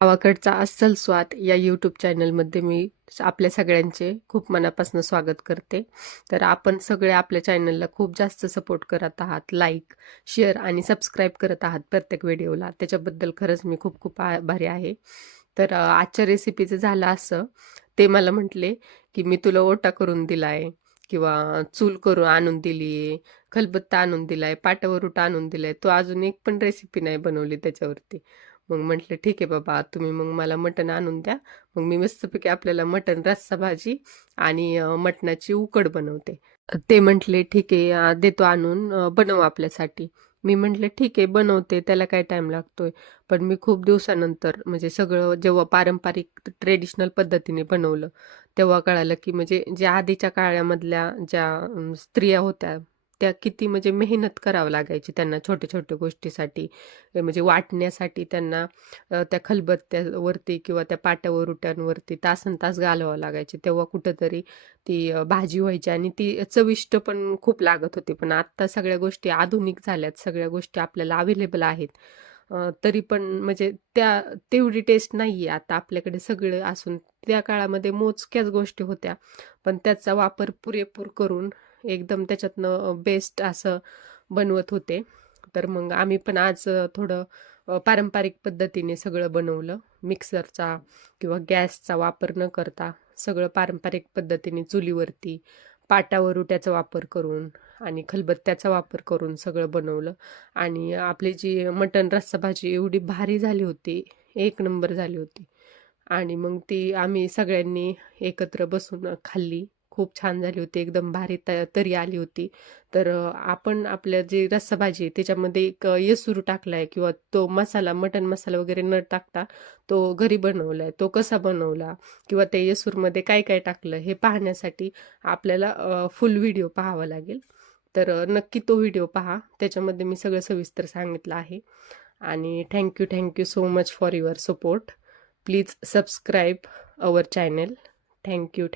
गावाकडचा अस्सल स्वाद या यूट्यूब चॅनलमध्ये मी आपल्या सगळ्यांचे खूप मनापासून स्वागत करते. तर आपण सगळे आपल्या चॅनलला खूप जास्त सपोर्ट करत आहात, लाईक, शेअर आणि सबस्क्राईब करत आहात प्रत्येक व्हिडिओला. त्याच्याबद्दल खरंच मी खूप खूप आभारी आहे. तर आजच्या रेसिपीचं झालं असं, ते मला म्हटले की मी तुला ओटा करून दिलाय किंवा चूल करून आणून दिली, खलबत्ता आणून दिलाय, पाटावरूट आणून दिलाय. तो अजून एक पण रेसिपी नाही बनवली त्याच्यावरती. मग म्हटलं ठीक आहे बाबा, तुम्ही मग मला मटण आणून द्या. मग मी मस्तपैकी आपल्याला मटण रस्सा भाजी आणि मटणाची उकड बनवते. ते म्हटले ठीक आहे, देतो आणून, बनव आपल्यासाठी. मी म्हटलं ठीक आहे बनवते, त्याला काय टाइम लागतोय. पण मी खूप दिवसानंतर म्हणजे सगळं जेव्हा पारंपरिक ट्रेडिशनल पद्धतीने बनवलं, तेव्हा कळालं की म्हणजे ज्या आधीच्या काळामधल्या ज्या स्त्रिया होत्या, त्या किती म्हणजे मेहनत करावं लागायची त्यांना छोट्या छोट्या गोष्टीसाठी. म्हणजे वाटण्यासाठी त्यांना त्या खलबत्त्यावरती किंवा त्या पाट्यावरुट्यांवरती तासनतास घालवावं लागायचे. तेव्हा कुठंतरी ती भाजी व्हायची आणि ती चविष्ट पण खूप लागत होती. पण आता सगळ्या गोष्टी आधुनिक झाल्यात, सगळ्या गोष्टी आपल्याला अवेलेबल आहेत. तरी पण म्हणजे तेवढी टेस्ट नाहीये आता आपल्याकडे सगळं असून. त्या काळामध्ये मोजक्याच गोष्टी होत्या, पण त्याचा वापर पुरेपूर करून एकदम त्याच्यातनं बेस्ट असं बनवत होते. तर मग आम्ही पण आज थोडं पारंपरिक पद्धतीने सगळं बनवलं. मिक्सरचा किंवा गॅसचा वापर न करता सगळं पारंपरिक पद्धतीने चुलीवरती पाटावरुट्याचा वापर करून आणि खलबत्त्याचा वापर करून सगळं बनवलं. आणि आपली जी मटण रस्सा भाजी एवढी भारी झाली होती, एक नंबर झाली होती. आणि मग ती आम्ही सगळ्यांनी एकत्र बसून खाल्ली. खूप छान झाली होती, एकदम भारी तरी आली होती. तर आपण आपल्या जी रस्सा भाजी आहे त्याच्यामध्ये एक येसूर टाकलाय किंवा तो मसाला, मटण मसाला वगैरे न टाकता तो घरी बनवलाय. तो कसा बनवला किंवा त्या येसूरमध्ये काय काय टाकलं हे पाहण्यासाठी आपल्याला फुल व्हिडिओ पाहावा लागेल. तर नक्की तो व्हिडिओ पहा. त्याच्यामध्ये मी सगळं सविस्तर सांगितलं आहे. आणि thank you so much for your support. Please subscribe our channel. Thank you.